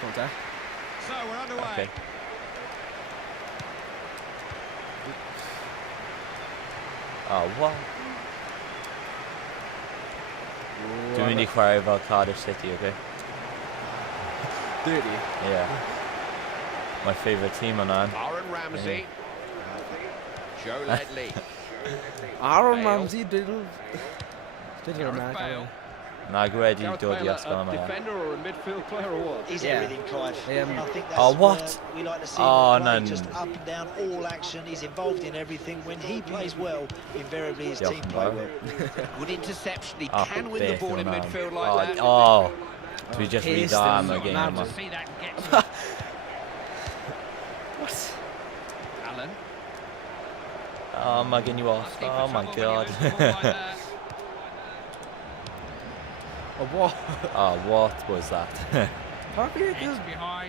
Contact. So we're underway. Okay. Oh, what? Do we need to worry about Cardiff City, okay? Dirty. Yeah. My favourite team on that. Aaron Ramsey. Joe Ledley. Aaron Ramsey did hear a man. Nagretti Dodi A Ascana. defender or a midfield player or what? He's Yeah. everything, Clive. I think that's Oh, what? where we like to see Oh, him play, no. just up and down, all action. He's involved in everything. When he plays well, invariably his team play well. Good interception. He Oh, can win the ball in man. midfield like that. Oh, do we just read Pissed that and again? mad. Man? See that get to it. What? Allen. Oh, I'm mugging you off. Oh my god. Oh, what? Oh, what was that? Probably a good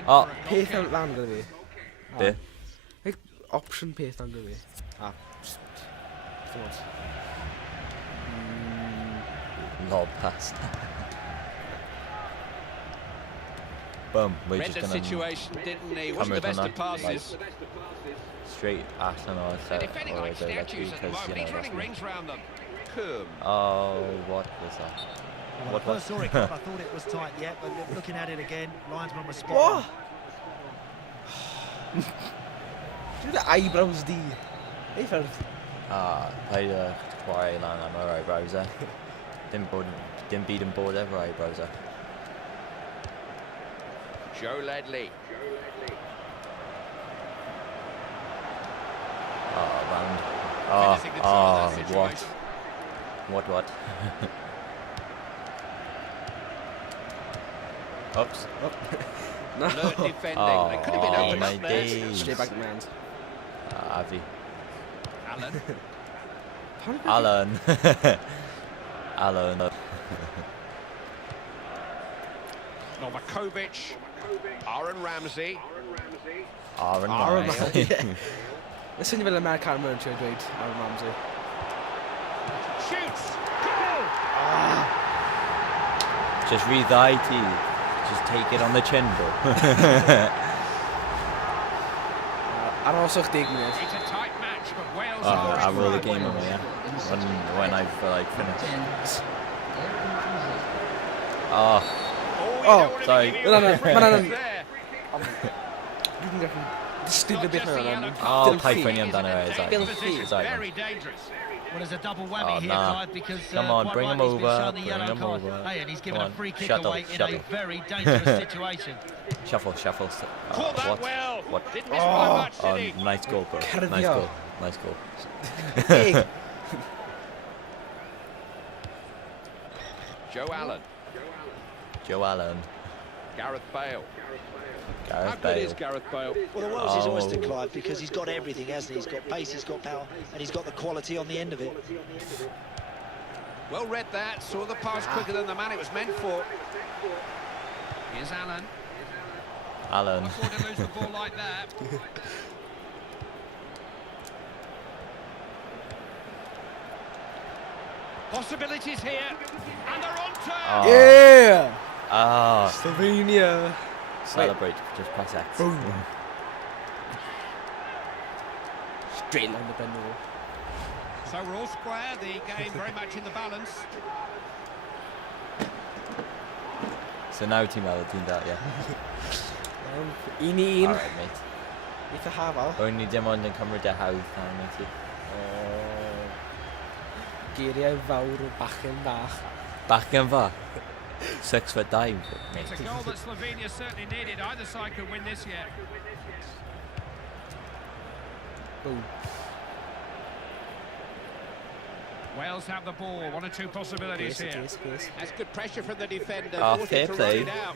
Oh, pace out land gonna be. there. Like option pace land gonna be. So much. Lob pass. Boom. We're Read just the gonna situation, didn't he? come Wasn't the with best on of that, passes. straight at and all They're that. defending like statues at the moment. He's running rings round them. Coom. Oh, what was that? When What I first saw it, Clive, I thought it was tight, yeah, but looking at it again, linesman was spot on. Do the eyebrows, D. Hey, felt. Played a chwarae lan am yr eyebrows there. Didn't beat him board ever eyebrows there. Joe Ledley. Oh, round. Finishing the try in that situation. What? Oops. No. Alert defending. Oh, They could have been open my up there. days. Straight back to man's. Avi. Allen. Alan. Alan. Novakovic. Aaron Ramsey. Aaron Aaron Ramsey. Ramsey. Listen to the American man, Aaron Ramsey. Shoots. Goal. Just read the IT. Just take it on the chin, bro. And also dig me. It's a tight match, but Wales I are roll the in game front. over, yeah. When I've finished. Oh, Oh, sorry. No. There. You can get from the stupid bit Not just the around. yellow Oh, card, pipe he's when in you're a done away, dangerous Bill position, Fees. Sorry, very dangerous. Well, there's a double Oh, whammy here, nah. Clive, because Come on, quite bring him rightly he's been over, shown the bring yellow him card. over. Hey, and he's given Come a on, free kick shuttle, away in a shuttle. very dangerous situation. Shuffle. Caught that What? well. What? Didn't miss by much, Oh, did he? nice goal, bro. Cardio. Nice goal. Hey. Joe Allen. Joe Allen. Gareth Bale. How Gareth good is Bale. Gareth Bale? Well, the world's his Oh. oyster, Clive, because he's got everything, hasn't he? He's got pace, he's got power, and he's got the quality on the end of it. Well read that. Saw the pass quicker than the man it was meant for. Here's Allen. Allen. Afford to lose the ball like that. Possibilities here, and they're on turn. Oh. Yeah! Ah, Slovenia. celebrate. Just press X. Boom. Straight along the bend wall. So we're all square, the game very much in the balance. So now team Allen, team that, yeah. Un un. Alright, mate. Eitha hafal. Only dim ond yn cymryd y hawdd na, matey. Geiriau fawr o bachgen bach. Bachgen fa. 6 foot dive, mate. It's a goal that Slovenia certainly needed. Either side could win this yet. Boom. Wales have the ball. One or two possibilities here. Pace. That's good pressure from the defender. Oh, Forced fair to play. run it out.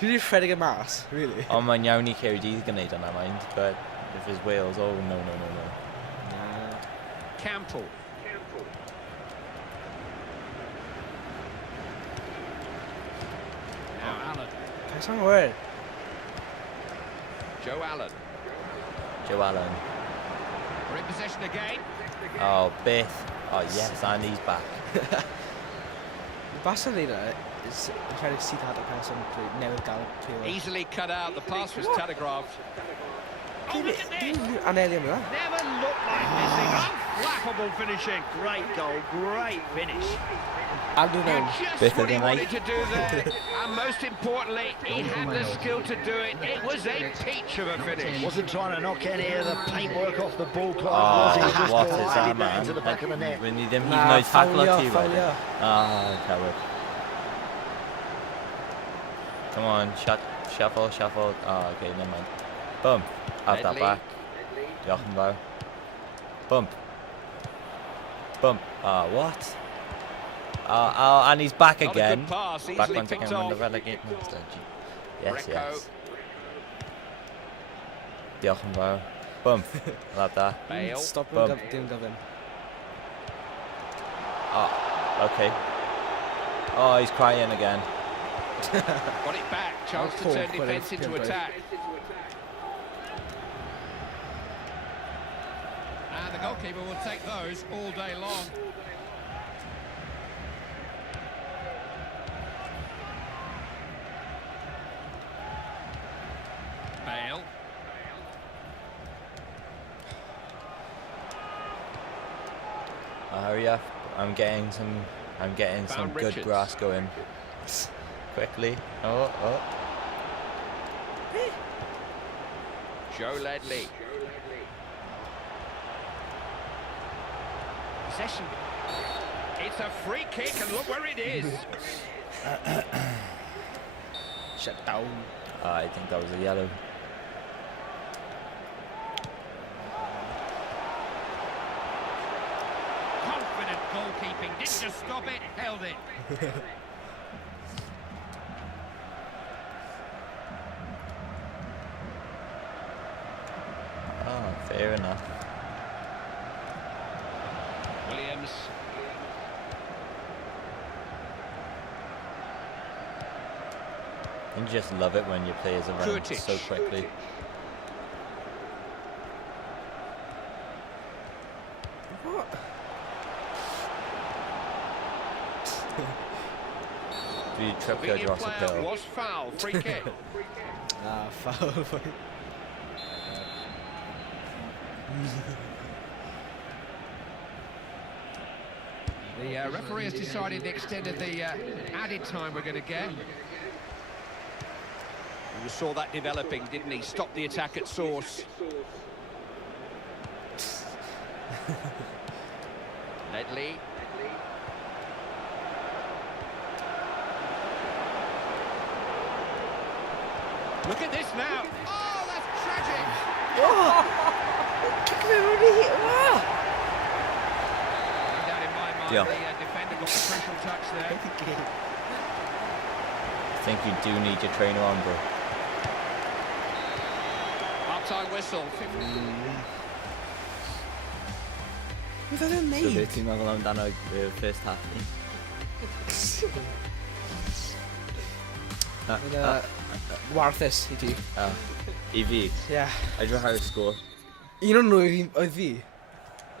Did you Freddy get mass? Really? Ond mae'n iawn I Kerry D's gwneud yna, mind. But if it's Wales, oh no. Nah. Campbell. Now Allen. Pass on word. Joe Allen. Joe Allen. We're in possession again. Oh, Beth. Oh, yes, and he's back. Barcelona rhaid i sydd hadau person newydd gael pil. Easily cut out. The pass was telegraphed. Dwi'n anelu am yna. Never looked like missing. Unflappable finishing. Great goal, great finish. A dwi'n mewn. Just Beth what he ydi hwnna? wanted to do there. And most importantly, he had the skill to do it. It was a peach of a finish. Wasn't trying to knock any of the paintwork off the ball, Clive, Oh, was he? He just what is glided that, that man? into the back of the net. When you ddim hyd Na, yn oed tackle ffawlio, ti ffawlio. Ah, coward. Come on, shuffle. Oh, okay, never mind. Boom. Have that Ledley. back. Diolch yn fawr. Bump. Ah, what? And he's back Not a again. good pass, Back easily once again picked when the off. relegate. Yes. Greco. Diolch yn fawr. Bump. Love that. Bale. Stop Bum. yn dim gyfyn. Okay. Oh, he's crying again. Got it back. Chance to Oh, turn well, defence into yeah, attack. And the goalkeeper will take those all day long. Bale. Hurry up! I'm getting some Found good Richards. grass going. Quickly. Oh. Joe Ledley. Possession. It's a free kick, and look where it is. Shut down. I think that was a yellow. Confident goalkeeping. Didn't just stop it, held it. Oh, fair enough. Williams. And you just love it when your players are running Kurtic. so quickly. What? Do you trip your Slovenian drops player uphill? was foul. Free kick. Foul. The referee has decided the extent of the added time we're going to get. You saw that developing, didn't he? Stop the attack at source. Ledley. Look at this now. Oh, that's tragic. Down in my mind, Yeah. the defender got the crucial touch there. I think you do need your trainer on, bro. Half-time whistle. Beth oedd e'n So neud? beth ti'n meddwl amdano first half ni? Warthus i ti. I fi, Ie. edrych ar y sgôr. Un o'n nhw oedd fi.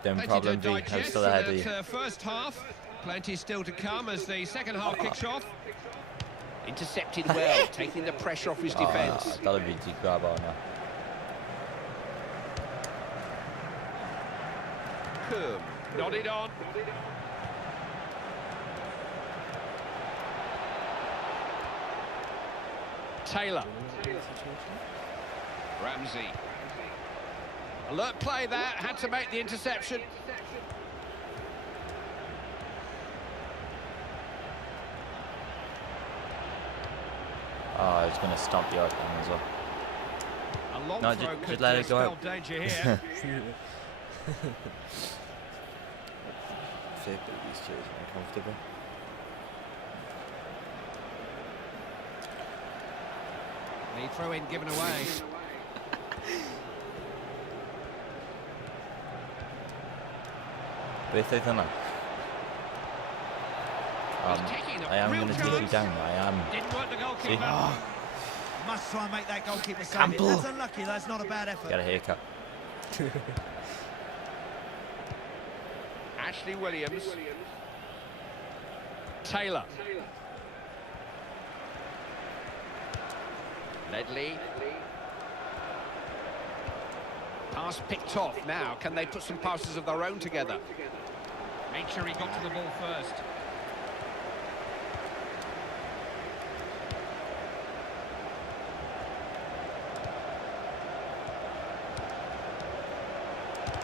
Dim Plenty problem to fi, I'm digest still from ahead of you. that first half. Plenty still to come as the second half kicks off. Intercepted well, taking the pressure off his defence. Dyle fi di grab o hwnna. Nodded on. Taylor. Ramsey. Alert play there, had to make the interception. Oh, I was going to stomp you out then as well. A long No, throw just could let it go spell out. danger here. Fair bit of these chairs are uncomfortable. The throw in given away. Beth oedd hwnna? Taking a I am real going to take you chance. down, I am. Didn't work the goalkeeper. See? Must try and make that goalkeeper save it. Campbell. That's unlucky, that's not a bad effort. Get a haircut. Ashley Williams. Taylor. Ledley. Pass picked off. Now, can they put some passes of their own together? Make sure he got to the ball first.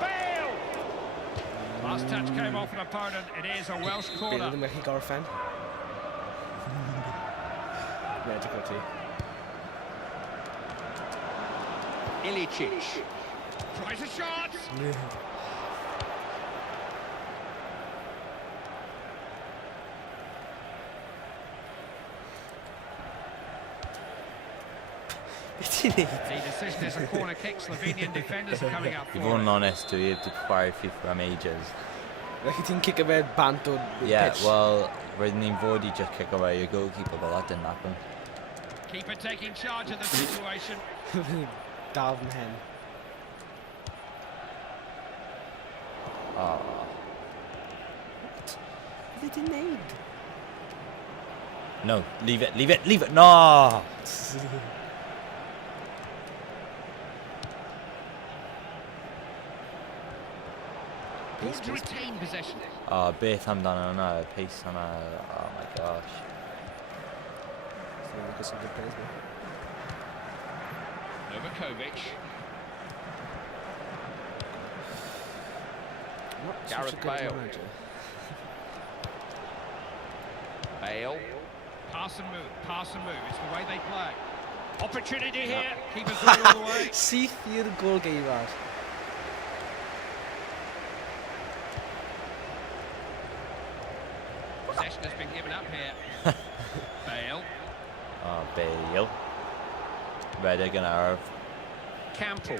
Bale! Last touch came off an opponent. It is a Welsh corner. Benim wedi gorffen. Ne, difficulty. Ilicic. Tries a shot. The decision is a corner kick. Slovenian defenders are coming up for I fod yn it. onest, dwi heb di chwarae FIFA am ages. Felly ti'n cic y fe bant o Yeah, pitch. well, roedden ni'n fod I just kick away your goalkeeper, but that didn't happen. Keeper taking charge of the situation. Dal fy hen. Oh. Be ti'n neud? No, leave it, leave it, leave it. No! Good to retain possession. Oh, beth amdano hwnna, pace hwnna. Oh my gosh. So, look at some good plays, man. Novakovic. Not such a Gareth good Bale. manager. Bale. Pass and move, pass and move. It's the way they play. Opportunity here. Keeper's right all the way. Syth i'r gol geifar. Possession has been given up here. Bale. Oh, Bale. Redig and Arv. Campbell.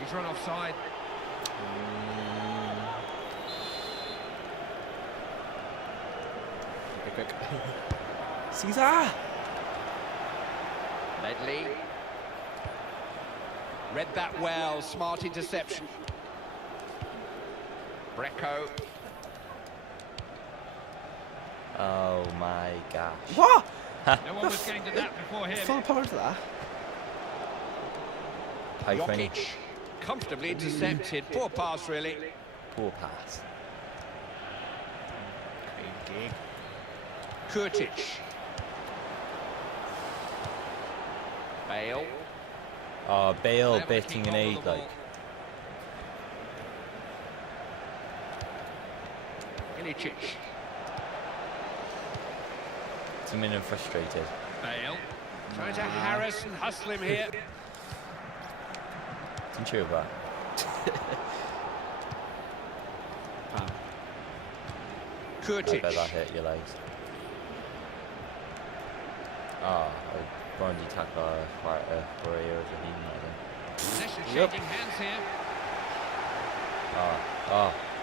He's run offside. Quick. Caesar! Ledley. Read that well. Smart interception. Brecco. Oh my gosh. What? No one was getting to that before him. Full power to that. Hyphen. Jokic. Comfortably intercepted. Poor pass, really. Poor pass. Kurtic. Bale. Oh, Bale Able to betting keep an hold of 8 the like. ball. Ilicic. It's a minute frustrated. Bale. Trying to harass and hustle him here. Ti'n siŵr ba? Pam. I Kurtic. bet that hit your legs. Oh, I brought you tackle quite a warrior of the heat, I think. Possession Yep. shaking hands here.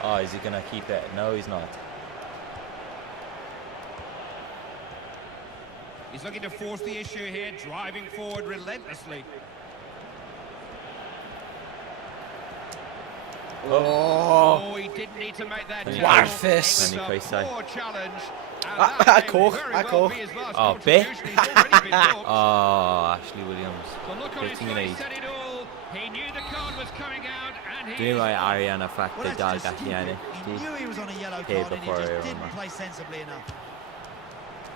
Oh, is he gonna keep it? No, he's not. He's looking to force the issue here, driving forward relentlessly. Oh! Oh, he didn't need to make that Any tackle. Warfus. It was Any a place say? poor challenge. And Ah, that may coch, very ah, well coch. be his last Oh, bit. contribution. He's already been booked. Oh, Ashley Williams. The look on his 15 face eight. said it all. He knew the card was coming out, and he Dwi'n is rhoi off. arian a ffact Well, y that's dal just gallu stupid. ennill. He knew he was on a yellow Here card and he before just everyone, didn't man. play sensibly enough.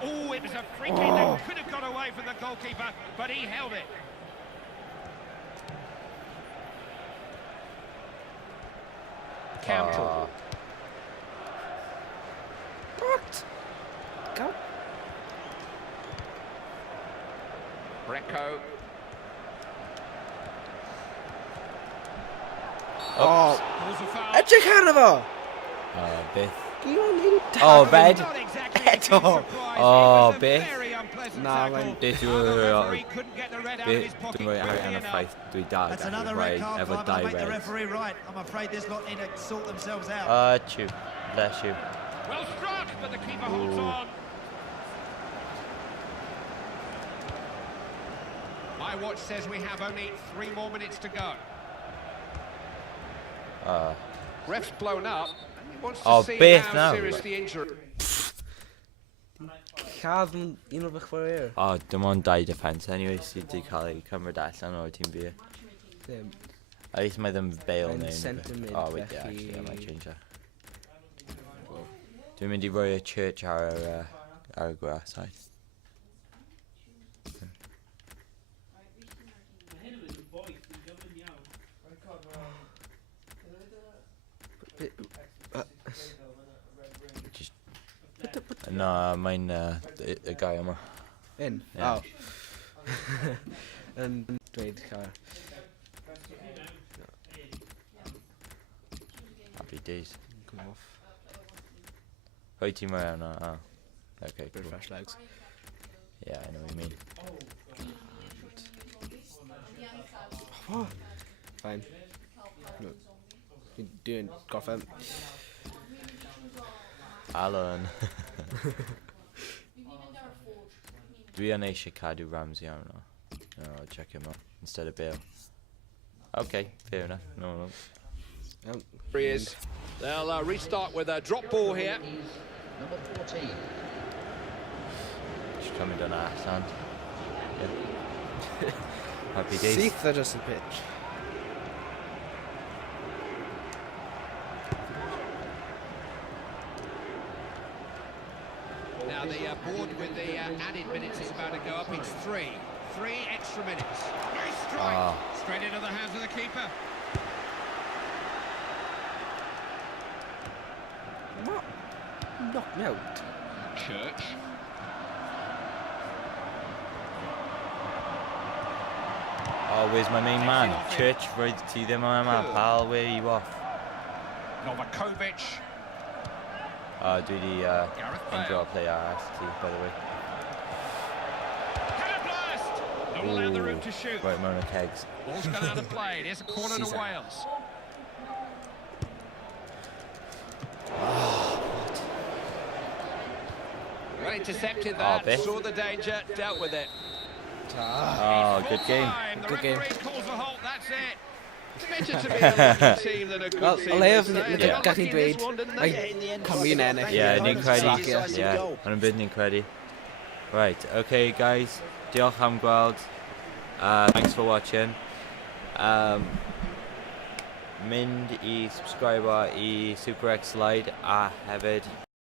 Oh, it was a free kick Oh. that could have got away from the goalkeeper, but he held it. Campbell. Oh, What? Go. Brecco. Oh! Calls a foul. Edrych arno fo! beth. Gyn o'n hyn Oh, red. Not exactly a big Eto. surprise. Oh, It was a beth. very unpleasant Na, tackle. mae'n- Beth And yw the referee couldn't get the red out of his Beth pocket dwi'n rhoi quickly arian a enough. ffaith dwi dal That's gallu another rhoi red card, efo Clive. dau I'll make the reds. referee right. I'm afraid this lot need to sort themselves out. Chew. Bless you. Well struck, but the keeper holds on. My watch says we have only 3 more minutes to go. Ref's blown up. He wants to Oh, see beth how now. serious the injury. Cael un o'r fy chwarae. O, dim ond 2 defence anyway sydd wedi cael ei cymryd allan o'r tîm fi. Dim. At least mae ddim Bale Mae'n neu centre mid, Oh, wait, yeah, felly- actually, I might change that. Dwi'n mynd i roi y church ar y gras, ai. Just... No, mae'n y guy yma. Un? Ie. O. Yn dweud cael. Happy days. Come off. Pwy ti'n mwy awna? Oh. Okay, Bit cool. fresh legs. Yeah, I know what you mean. Oh. Fine. No. Dwi'n gorffen. Alan. Dwi yn eisiau cadw Ramsey iawn o. No, I'll check him out instead of Bale. Okay, fair enough. No. Iawn. Here he is. They'll restart with a drop ball here. Number 14. Just coming down our stand. Yeah. Happy days. Syth ar dros y pitch. Now the board with the added minutes is about to go up. It's 3 extra minutes. Nice strike. Ah. Straight into the hands of the keeper. What? Knock me out. Church. Oh, where's my main man? Church, roedd ti ddim yma, pal, where are you off? Novakovic. Dwi di enjoy play RST, by the way. Header blast. Not allowed the room to shoot. Right, Mona Kegs. Ball's gone out of play. Here's a corner to Caesar. Wales. Well intercepted that, Biff. saw the danger, dealt with it. Oh, good game. The Good game. referee calls a halt. That's it. It's better to be a lucky team than a good Wel, team. o leiaf they say. nid They yw'n got gallu lucky in this dweud, one, didn't ai, they? In the end, Cymru'n ennill. Yeah, ni'n credu. Decisive Yeah, goal. ond yn bydd ni'n credu. Right, okay guys, diolch am gweld. Thanks for watching. Mynd I subscribe I Super X Slide a hefyd